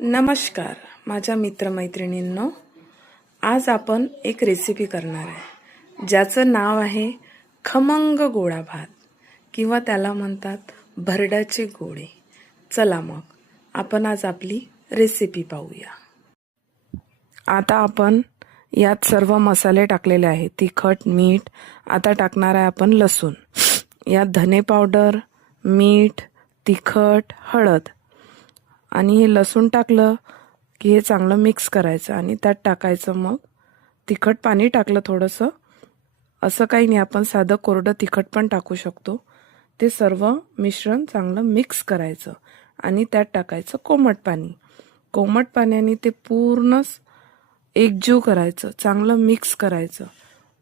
नमस्कार माझ्या मित्रमैत्रिणींनो, आज आपण एक रेसिपी करणार आहे ज्याचं नाव आहे खमंग गोळा भात किंवा त्याला म्हणतात भरड्याचे गोळे. चला मग आपण आज आपली रेसिपी पाहूया. आता आपण यात सर्व मसाले टाकलेले आहेत, तिखट, मीठ. आता टाकणार आहे आपण लसूण. यात धने पावडर, मीठ, तिखट, हळद आणि हे लसूण टाकलं की हे चांगलं मिक्स करायचं आणि त्यात टाकायचं मग तिखट पाणी टाकलं थोडंसं. असं काही नाही, आपण साधं कोरडं तिखट पण टाकू शकतो. ते सर्व मिश्रण चांगलं मिक्स करायचं आणि त्यात टाकायचं कोमट पाणी. कोमट पाण्याने ते पूर्ण एकजीव करायचं, चांगलं मिक्स करायचं,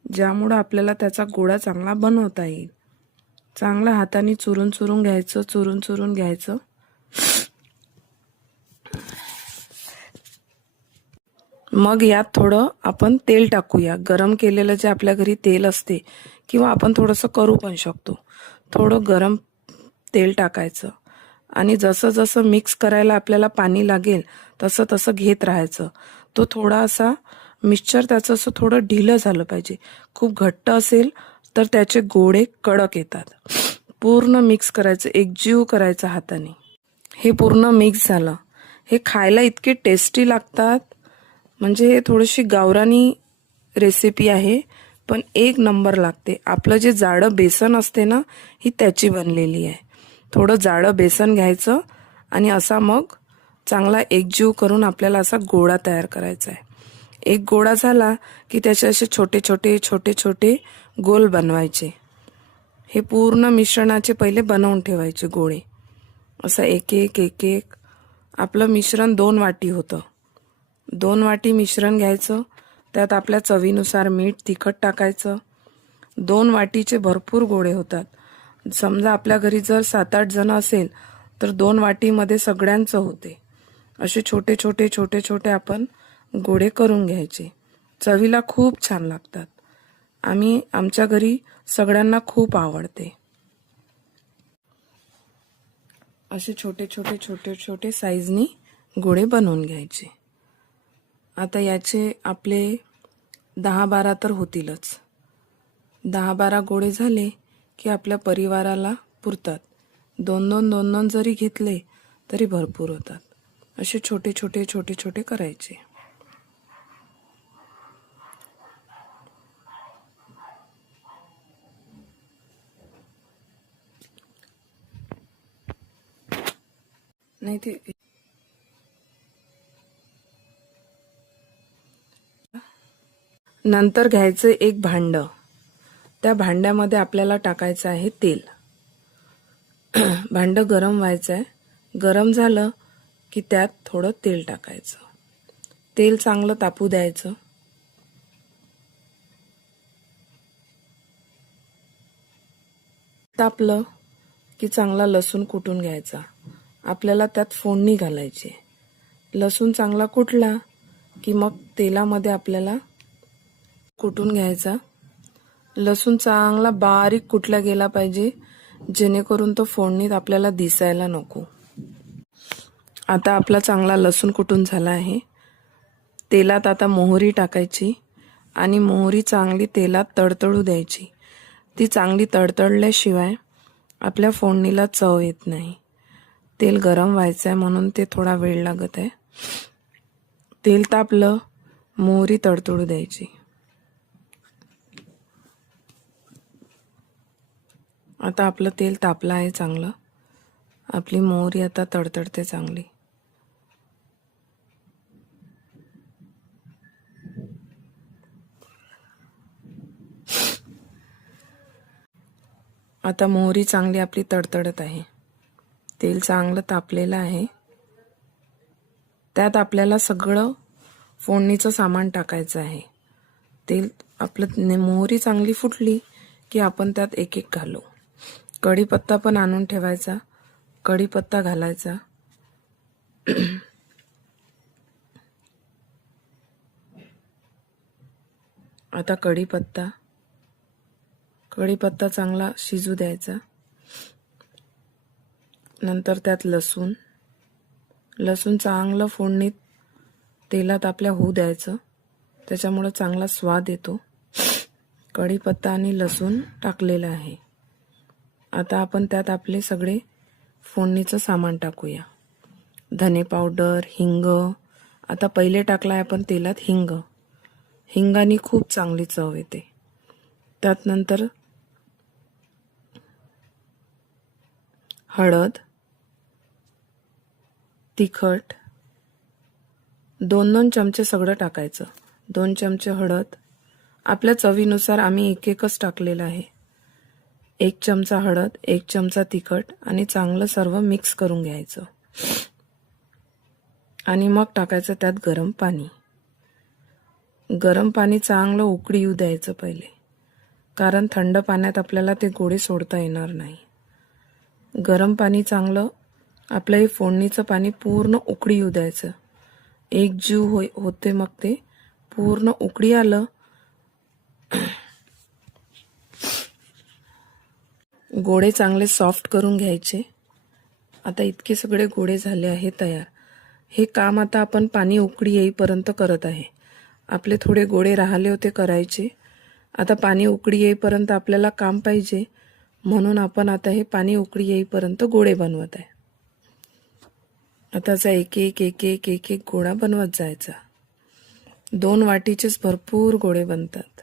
ज्यामुळं आपल्याला त्याचा गोळा चांगला बनवता येईल. चांगलं हाताने चुरून घ्यायचं. मग यात थोडं आपण तेल टाकूया. गरम केलेलं जे आपल्या घरी तेल असते किंवा आपण थोडंसं करू पण शकतो. थोडं गरम तेल टाकायचं आणि जसं जसं मिक्स करायला आपल्याला पाणी लागेल तसं तसं घेत राहायचं. तो थोडा असा मिक्सचर त्याचं असं थोडं ढिलं झालं पाहिजे. खूप घट्ट असेल तर त्याचे गोळे कडक येतात. पूर्ण मिक्स करायचं, एकजीव करायचं हाताने. हे पूर्ण मिक्स झालं. हे खायला इतके टेस्टी लागतात, म्हणजे हे थोडीशी गावरानी रेसिपी आहे पण एक नंबर लागते. आपलं जे जाडं बेसन असते ना, ही त्याची बनलेली आहे. थोडं जाडं बेसन घ्यायचं आणि असा मग चांगला एकजीव करून आपल्याला असा गोळा तयार करायचा आहे. एक गोळा झाला की त्याचे असे छोटे छोटे गोल बनवायचे. हे पूर्ण मिश्रणाचे पहिले बनवून ठेवायचे गोळे. असं एक एक आपलं मिश्रण 2 वाटी होतं. 2 वाटी मिश्रण घ्यायचं. त्यात आपल्या चवीनुसार मीठ, तिखट टाकायचं. 2 वाटीचे भरपूर गोळे होतात. समजा आपल्या घरी जर 7-8 जण असेल तर 2 वाटीमध्ये सगळ्यांचं होते. असे छोटे आपण गोळे करून घ्यायचे. चवीला खूप छान लागतात. आमच्या घरी सगळ्यांना खूप आवडते. असे छोटे साईजनी गोळे बनवून घ्यायचे. आता याचे आपले 10-12 तर होतीलच. 10-12 गोळे झाले की आपल्या परिवाराला पुरतात. 2-2 जरी घेतले तरी भरपूर होतात. असे छोटे करायचे. नाही ते नंतर घ्यायचं एक भांड. त्या भांड्यामध्ये आपल्याला टाकायचं आहे तेल. भांड गरम व्हायचं आहे. गरम झालं की त्यात थोडं तेल टाकायचं. तेल चांगलं तापू द्यायचं. तापलं की चांगला लसूण कुटून घ्यायचा. आपल्याला त्यात फोडणी घालायची. लसूण चांगला कुटला की मग तेलामध्ये आपल्याला कुटून घ्यायचा. लसूण चांगला बारीक कुटला गेला पाहिजे, जेणेकरून तो फोडणीत आपल्याला दिसायला नको. आता आपला चांगला लसूण कुटून झाला आहे. तेलात आता मोहरी टाकायची आणि मोहरी चांगली तेलात तडतडू द्यायची. ती चांगली तडतडल्याशिवाय आपल्या फोडणीला चव येत नाही. तेल गरम व्हायचं आहे म्हणून ते थोडा वेळ लागत आहे. तेल तापलं, मोहरी तडतडू द्यायची. आता आपलं तेल तापलं आहे चांगलं. आपली मोहरी आता तडतडते चांगली. आता मोहरी चांगली आपली तडतडत आहे. तेल चांगलं तापलेलं आहे. त्यात आपल्याला सगळं फोडणीचं सामान टाकायचं आहे. मोहरी चांगली फुटली की आपण त्यात एक घालू. कढीपत्ता पण आणून ठेवायचा. कढीपत्ता घालायचा. आता कढीपत्ता चांगला शिजू द्यायचा. नंतर त्यात लसूण, लसूण चांगलं फोडणीत तेलात आपल्या होऊ द्यायचं, त्याच्यामुळं चांगला स्वाद येतो. कढीपत्ता आणि लसूण टाकलेलं आहे. आता आपण त्यात आपले सगळे फोडणीचं सामान टाकूया. धने पावडर, हिंग. आता पहिले टाकलाय आपण तेलात हिंग. हिंगाने खूप चांगली चव येते. त्यात नंतर हळद, तिखट 2-2 चमचे सगळं टाकायचं. 2 चमचे हळद, आपल्या चवीनुसार आम्ही एक-एकच टाकलेलं आहे. 1 चमचा हळद, 1 चमचा तिखट आणि चांगलं सर्व मिक्स करून घ्यायचं. आणि मग टाकायचं त्यात गरम पाणी. गरम पाणी चांगलं उकळी येऊ द्यायचं पहिले, कारण थंड पाण्यात आपल्याला ते गोळे सोडता येणार नाही. गरम पाणी चांगलं आपलं हे फोडणीचं पाणी पूर्ण उकळी येऊ द्यायचं. एकजीव होते. मग ते पूर्ण उकळी आलं गोळे चांगले सॉफ्ट करून घ्यायचे. आता इतके सगळे गोळे झाले आहे तयार. हे काम आता आपण पाणी उकळी येईपर्यंत करत आहे. आपले थोडे गोळे राहिले होते करायचे. आता पाणी उकळी येईपर्यंत आपल्याला काम पाहिजे, म्हणून आपण आता हे पाणी उकळी येईपर्यंत गोळे बनवत आहे. आताचा एक एक गोळा बनवत जायचा. 2 वाटीचेच भरपूर गोळे बनतात.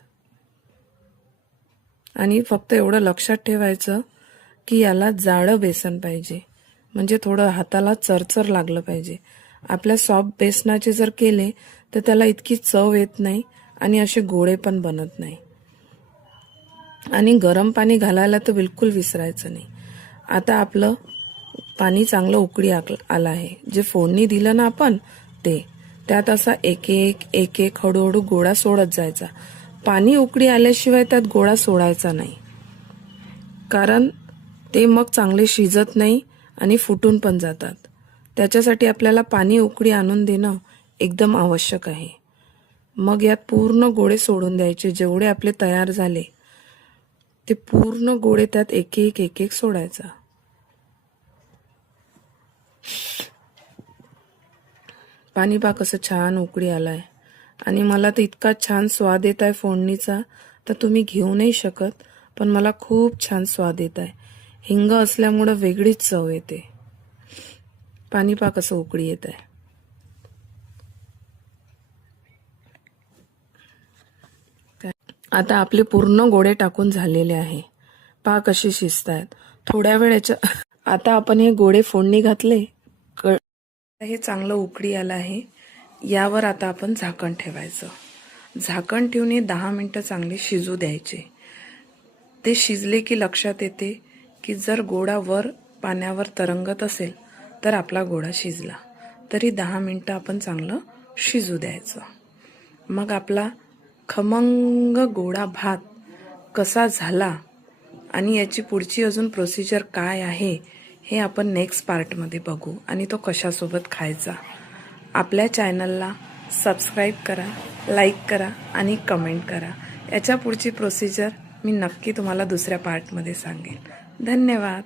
आणि फक्त एवढं लक्षात ठेवायचं की याला जाडं बेसन पाहिजे, म्हणजे थोडं हाताला चरचर लागलं पाहिजे. आपल्या सॉफ्ट बेसनाचे जर केले तर त्याला इतकी चव येत नाही आणि असे गोळे पण बनत नाही. आणि गरम पाणी घालायला तर बिलकुल विसरायचं नाही. आता आपलं पाणी चांगलं उकळी आलं आहे. जे फोडणी दिलं ना आपण ते, त्यात असा एक एक हळूहळू गोळा सोडत जायचा. पाणी उकळी आल्याशिवाय त्यात गोळा सोडायचा नाही, कारण ते मग चांगले शिजत नाही आणि फुटून पण जातात. त्याच्यासाठी आपल्याला पाणी उकळी आणून देणं एकदम आवश्यक आहे. मग यात पूर्ण गोळे सोडून द्यायचे. जेवढे आपले तयार झाले ते पूर्ण गोळे त्यात एक एक सोडायचा. पाणी पहा कसं छान उकळी आलाय. आणि मला तर इतका छान स्वाद येत आहे फोडणीचा, तर तुम्ही घेऊ नाही शकत, पण मला खूप छान स्वाद येत आहे. हिंग असल्यामुळं वेगळीच चव येते. पाणी पहा कसं उकळी येत आहे. आता आपले पूर्ण गोळे टाकून झालेले आहे. पहा कशी शिजत आहेत. थोड्या वेळाच्या आता आपण हे गोळे फोडणी घातले. हे चांगलं उकळी आलं आहे. यावर आता आपण झाकण ठेवायचं. झाकण ठेवून 10 मिनिटं चांगले शिजू द्यायचे. ते शिजले की लक्षात येते की जर गोळा वर पाण्यावर तरंगत असेल तर आपला गोळा शिजला. तरी 10 मिनिटं आपण चांगलं शिजू द्यायचं. मग आपला खमंग गोळा भात कसा झाला आणि याची पुढची अजून प्रोसिजर काय आहे हे आपण नेक्स्ट पार्टमध्ये बघू, आणि तो कशासोबत खायचा. आपल्या चॅनलला सबस्क्राईब करा, लाईक करा आणि कमेंट करा. याच्या पुढची प्रोसिजर मी नक्की तुम्हाला दुसऱ्या पार्टमध्ये सांगेन. धन्यवाद.